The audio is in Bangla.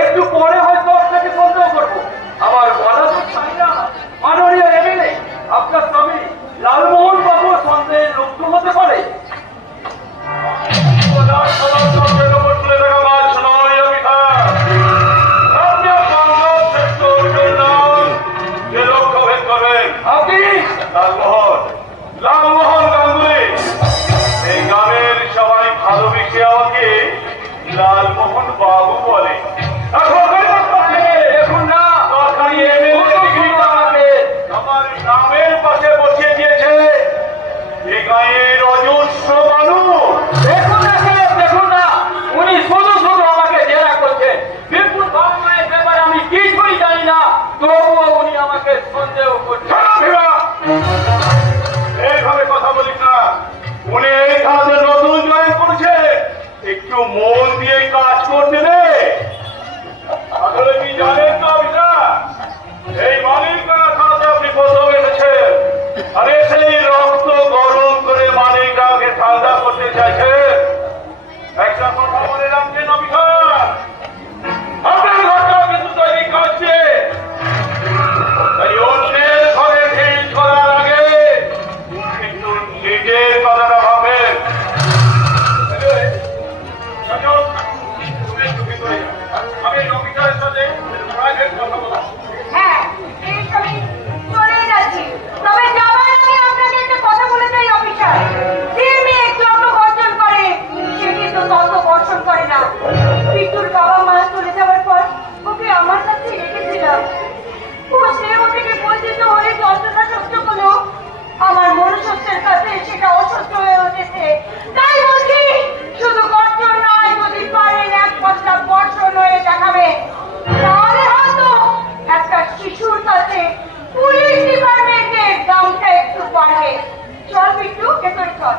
একটু পরে হয়তো আপনাকে সন্দেহ করবো। আমার বলা তো চাই না, মাননীয় এমএলএ, আপনার স্বামী লালমোহন বাবু সন্দেহের লক্ষ্য হতে পারে। লালমোহন গাঙ্গুলি, এই গ্রামের সবাই ভালোবেসে আমাকে লালমোহন বাবু বলে। দেখুন না, আমার নামের পাশে বসিয়ে দিয়েছে এই গাঁয়ের অজস্র মানুষ। দেখুন না, উনি শুধু শুধু আমাকে জেরা করছেন। বিপুল বাবা মায়ের ব্যাপারে আমি কিছুই জানি না, তবুও উনি আমাকে সন্দেহ করছেন। এইভাবে কথা বলিস না। উনি এই কাজে নতুন জয়েন করেছে, একটু মন দিয়ে কাজ করতে দে। আসলে কি জানেন তো অফিসার, এই মালিকরা থানাতে আপনি প্রথম এসেছেন, আরে সেই রক্ত গরম করে মালিকরাকে ঠান্ডা করতে চাইছে। একটা কথা মনে রাখছেন অফিসার, আপনার ঘরটাও কিন্তু তৈরি করছে। তাই অন্যের ঘরে ঢিল করার আগে কিন্তু নিজের কথাটা ভাবেন। আমি অফিসারের সাথে প্রাইভেট কথা বলবো। হ্যাঁ, আমি চলে যাচ্ছি। তবে যাবার আগে আপনাকে একটা কথা বলে যাই অফিসার। যে মেয়ে যত বর্জন করে সে কিন্তু তত বর্ষণ করে না। পিতুর বাবা মা চলে যাওয়ার পর ওকে আমার কাছে রেখেছিলাম। ও সে ওদিকে বঞ্চিত হয়ে যন্ত্রণা সহ্য করলো, আমার মনুষ্যত্বের কাছে সেটা অসহ্য হয়ে উঠেছে। তাই বলছি, শুধু বর্ষণ নয়, যদি পারেন এক পশলা বর্ষণ হয়ে দেখাবে, তাহলে হয়তো একটা শিশুর কাছে পুলিশ ডিপার্টমেন্টের দামটা একটু বাড়বে। চল বিট্টু, ভেতরে চল।